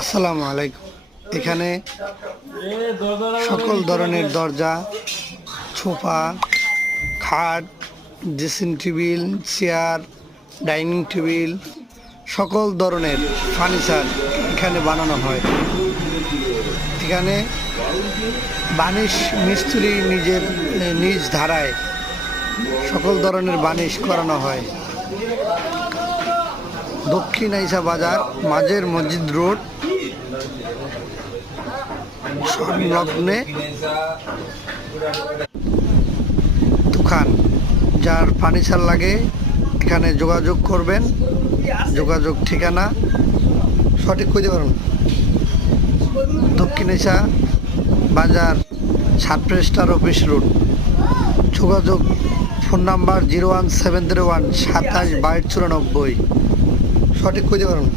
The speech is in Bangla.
আসসালামু আলাইকুম। এখানে সকল ধরনের দরজা, সোফা, খাট, dressing table, chair, dining table, সকল ধরনের ফার্নিচার এখানে বানানো হয়। এখানে বানিশ মিস্ত্রি নিজ ধারায় সকল ধরনের বানিশ করানো হয়। দক্ষিণ আইসা বাজার, মাঝের মসজিদ রোড সংলগ্নে দোকান। যার ফার্নিচার লাগে এখানে যোগাযোগ করবেন। যোগাযোগ ঠিকানা সঠিক কইতে পারুন। দক্ষিণ এশা বাজার, ছাত্র স্টার অফিস রোড। যোগাযোগ ফোন নাম্বার 01701 27 22 94। সঠিক কইতে পারুন।